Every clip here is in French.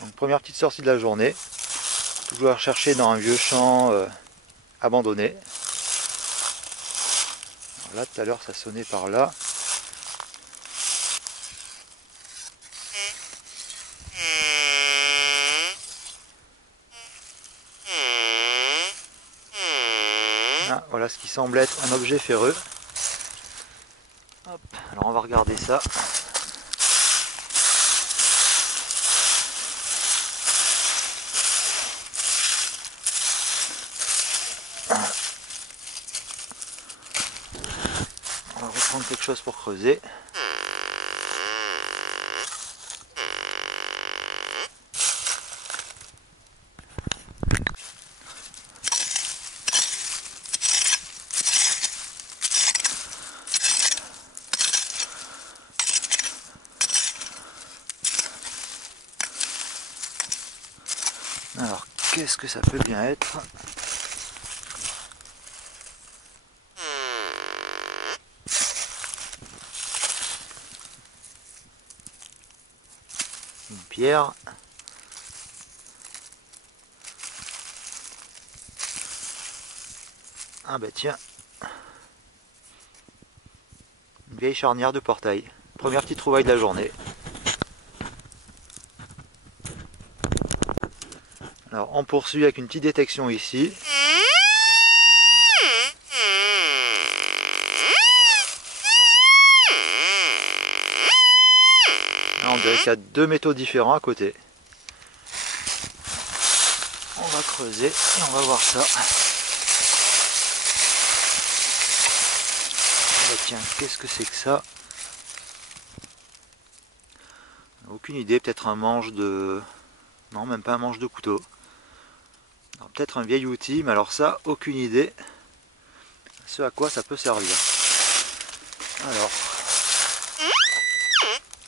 Donc, première petite sortie de la journée. Toujours à chercher dans un vieux champ abandonné. Alors là, tout à l'heure, ça sonnait par là. Ah, voilà ce qui semble être un objet ferreux. Hop, alors on va regarder ça. On va reprendre quelque chose pour creuser. Alors, qu'est-ce que ça peut bien être? Une pierre. Ah bah tiens. Une vieille charnière de portail. Première petite trouvaille de la journée. Alors, on poursuit avec une petite détection ici. Là, on dirait qu'il y a deux métaux différents à côté. On va creuser et on va voir ça. Oh bah tiens, qu'est-ce que c'est que ça? Aucune idée, peut-être un manche de... Non, même pas un manche de couteau. Peut-être un vieil outil, mais alors ça, aucune idée. Ce à quoi ça peut servir. Alors,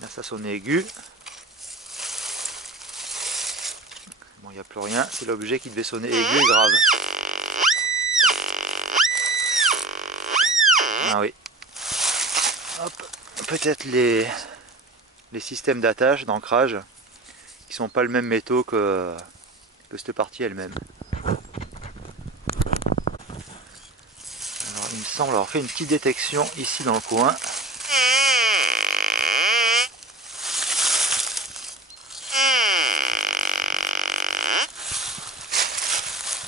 là ça sonne aigu. Bon, il n'y a plus rien, c'est l'objet qui devait sonner aigu et grave. Ah oui. Hop, peut-être les systèmes d'attache, d'ancrage, qui sont pas le même métaux que cette partie elle-même. Alors il me semble avoir fait une petite détection ici dans le coin.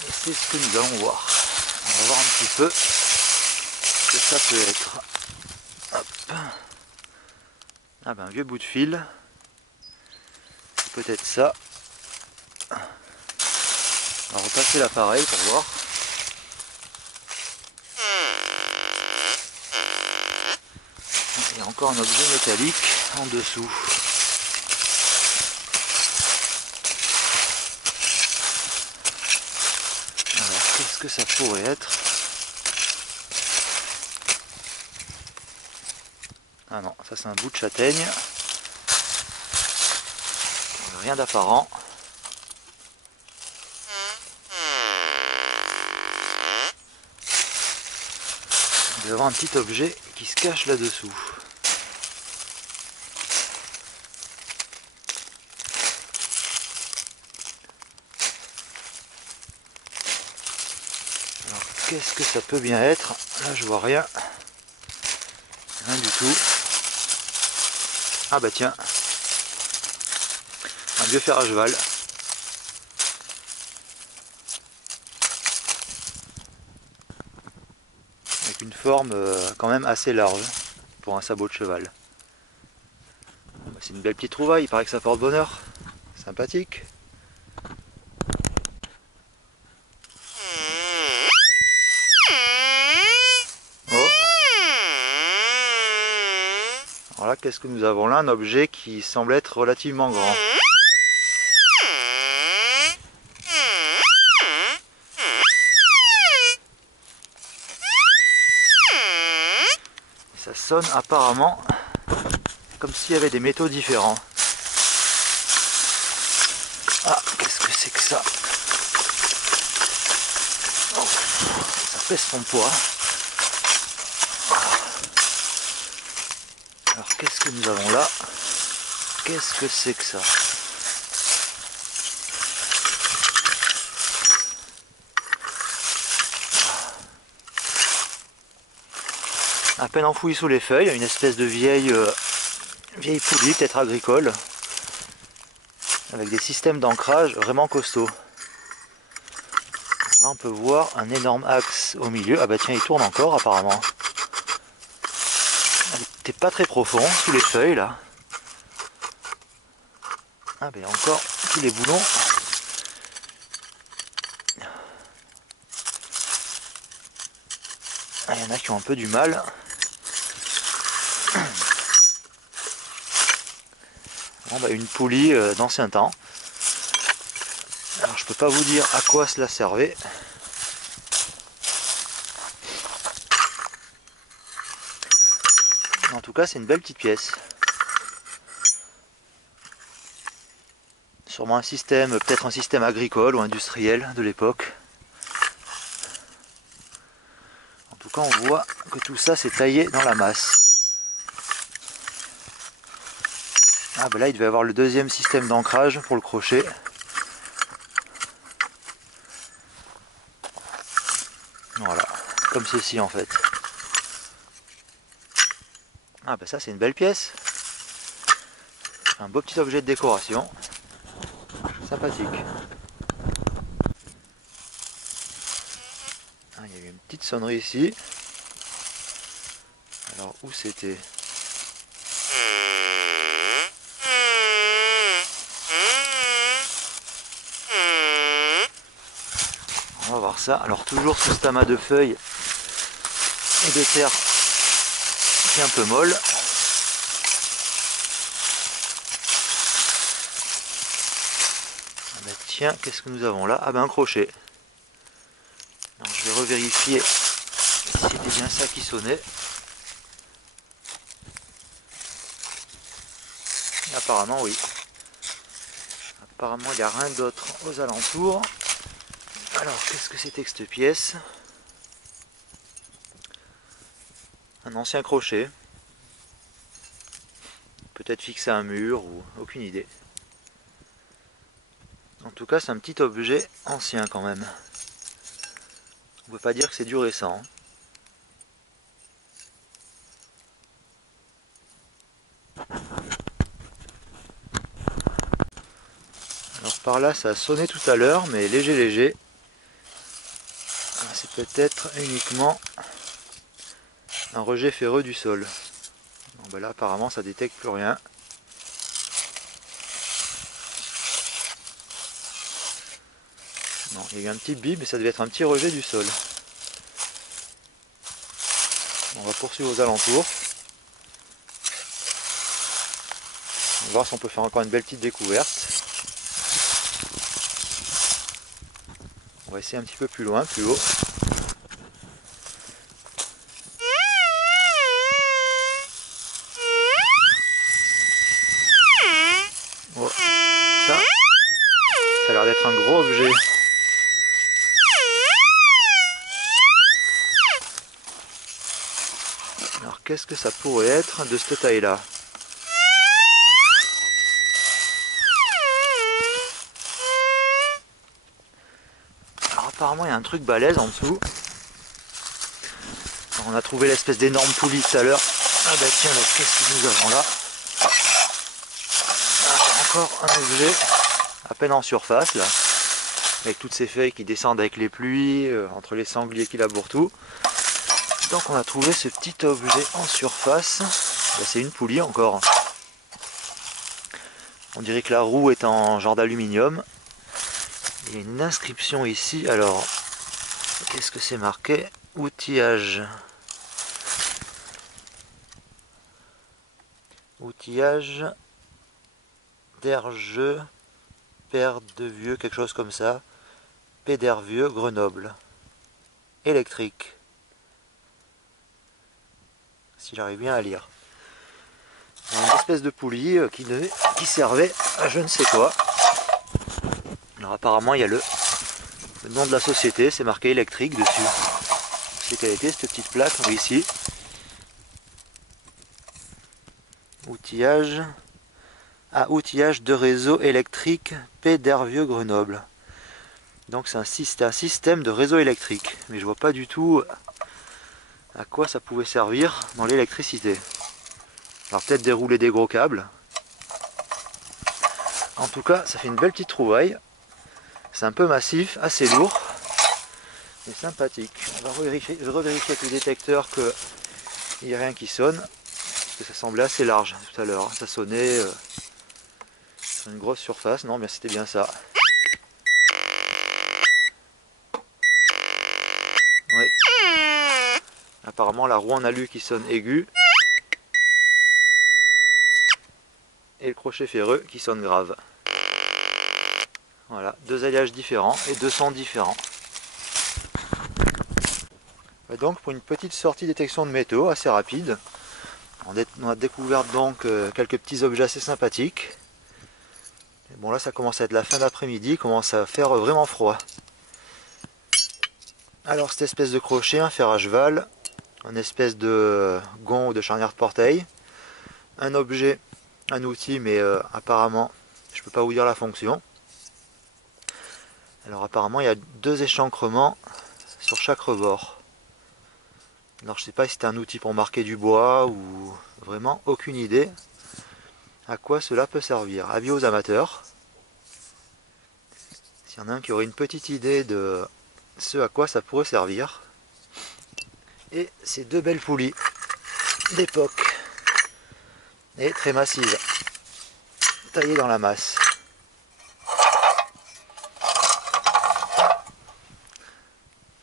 Et c'est ce que nous allons voir. On va voir un petit peu ce que ça peut être. Hop. Ah ben un vieux bout de fil. C'est peut-être ça. On va repasser l'appareil pour voir. Il y a encore un objet métallique en dessous. Alors qu'est-ce que ça pourrait être? Ah non, ça c'est un bout de châtaigne. Rien d'apparent. Il doit y avoir un petit objet qui se cache là-dessous. Alors qu'est-ce que ça peut bien être? Là je vois rien. Rien du tout. Ah bah tiens. Un vieux fer à cheval. Avec une forme quand même assez large pour un sabot de cheval. C'est une belle petite trouvaille, il paraît que ça porte bonheur. Sympathique. Oh. Alors là, qu'est-ce que nous avons là? Un objet qui semble être relativement grand. Ça sonne apparemment comme s'il y avait des métaux différents. Ah, qu'est-ce que c'est que ça? Oh, ça pèse son poids. Alors qu'est-ce que nous avons là? Qu'est-ce que c'est que ça? À peine enfouie sous les feuilles, une espèce de vieille poulie, peut-être agricole, avec des systèmes d'ancrage vraiment costauds. Là on peut voir un énorme axe au milieu. Ah bah tiens, il tourne encore apparemment. Il n'était pas très profond sous les feuilles là. Ah ben encore tous les boulons. Ah, il y en a qui ont un peu du mal. Bon, bah, une poulie d'ancien temps. Alors je peux pas vous dire à quoi cela servait. En tout cas c'est une belle petite pièce. Sûrement un système, peut-être un système agricole ou industriel de l'époque. En tout cas on voit que tout ça s'est taillé dans la masse. Ah ben là il devait y avoir le deuxième système d'ancrage pour le crochet. Voilà, comme ceci en fait. Ah ben ça c'est une belle pièce. Un beau petit objet de décoration. Sympathique. Ah, il y a eu une petite sonnerie ici. Alors où c'était? On va voir ça. Alors toujours sous cet amas de feuilles et de terre qui est un peu molle. Ah ben tiens, qu'est-ce que nous avons là? Ah ben un crochet. Alors je vais revérifier si c'était bien ça qui sonnait. Et apparemment oui. Apparemment il n'y a rien d'autre aux alentours. Alors qu'est-ce que c'était que cette pièce? Un ancien crochet. Peut-être fixé à un mur ou aucune idée. En tout cas c'est un petit objet ancien quand même. On ne peut pas dire que c'est du récent. Alors par là ça a sonné tout à l'heure mais léger léger. C'est peut-être uniquement un rejet ferreux du sol. Bon, ben là apparemment ça détecte plus rien. Non, il y a eu un petit bip mais ça devait être un petit rejet du sol. On va poursuivre aux alentours. On va voir si on peut faire encore une belle petite découverte. On va essayer un petit peu plus loin, plus haut. Oh, ça a l'air d'être un gros objet. Alors qu'est-ce que ça pourrait être de cette taille-là? Alors apparemment il y a un truc balèze en dessous. Alors, on a trouvé l'espèce d'énorme poulie tout à l'heure. Ah bah tiens, qu'est-ce que nous avons là? Ah, encore un objet à peine en surface là, avec toutes ces feuilles qui descendent avec les pluies, entre les sangliers qui labourent tout. Donc on a trouvé ce petit objet en surface. Bah, c'est une poulie encore. On dirait que la roue est en genre d'aluminium. Il y a une inscription ici. Alors, qu'est-ce que c'est marqué? Outillage. Outillage d'Hergeux, Père de Vieux, quelque chose comme ça. Pédervieux, Grenoble. Électrique. Si j'arrive bien à lire. Une espèce de poulie qui servait à je ne sais quoi. Alors apparemment il y a le nom de la société, c'est marqué électrique dessus. C'est quelle était cette petite plaque ici? Outillage. Ah, outillage de réseau électrique Pédervieux Grenoble. Donc c'est un système de réseau électrique. Mais je vois pas du tout à quoi ça pouvait servir dans l'électricité. Alors peut-être dérouler des gros câbles. En tout cas, ça fait une belle petite trouvaille. C'est un peu massif, assez lourd, mais sympathique. On va revérifier avec le détecteur qu'il n'y a rien qui sonne, parce que ça semblait assez large tout à l'heure. Ça sonnait sur une grosse surface. Non, mais c'était bien ça. Oui. Apparemment, la roue en alu qui sonne aiguë. Et le crochet ferreux qui sonne grave. Voilà, deux alliages différents et deux sons différents. Et donc pour une petite sortie détection de métaux assez rapide, on a découvert donc quelques petits objets assez sympathiques. Et bon là ça commence à être la fin d'après-midi, commence à faire vraiment froid. Alors cette espèce de crochet, un fer à cheval, une espèce de gond ou de charnière de portail, un objet, un outil, mais apparemment je peux pas vous dire la fonction. Alors apparemment il y a deux échancrements sur chaque rebord. Alors je sais pas si c'est un outil pour marquer du bois ou vraiment aucune idée à quoi cela peut servir. Avis aux amateurs. S'il y en a un qui aurait une petite idée de ce à quoi ça pourrait servir. Et ces deux belles poulies d'époque et très massives, taillées dans la masse.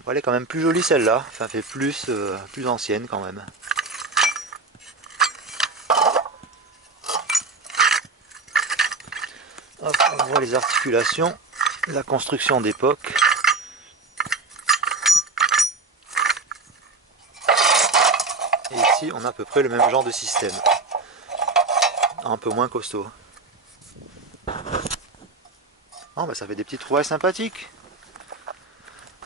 Bon, elle est quand même plus jolie celle-là, enfin fait plus ancienne quand même. Hop, on voit les articulations, la construction d'époque. Et ici on a à peu près le même genre de système. Un peu moins costaud. Oh, bah ça fait des petites trouvailles sympathiques.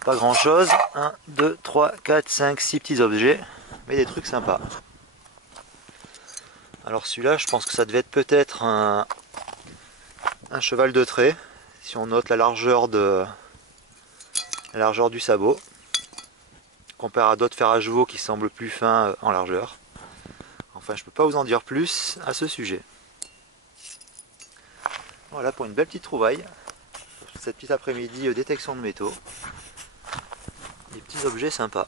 Pas grand chose. 1, 2, 3, 4, 5, 6 petits objets. Mais des trucs sympas. Alors celui-là, je pense que ça devait être peut-être un cheval de trait. Si on note la largeur du sabot. Comparé à d'autres fers à chevaux qui semblent plus fins en largeur. Enfin, je peux pas vous en dire plus à ce sujet. Voilà pour une belle petite trouvaille. Cette petite après-midi détection de métaux. Des petits objets sympas.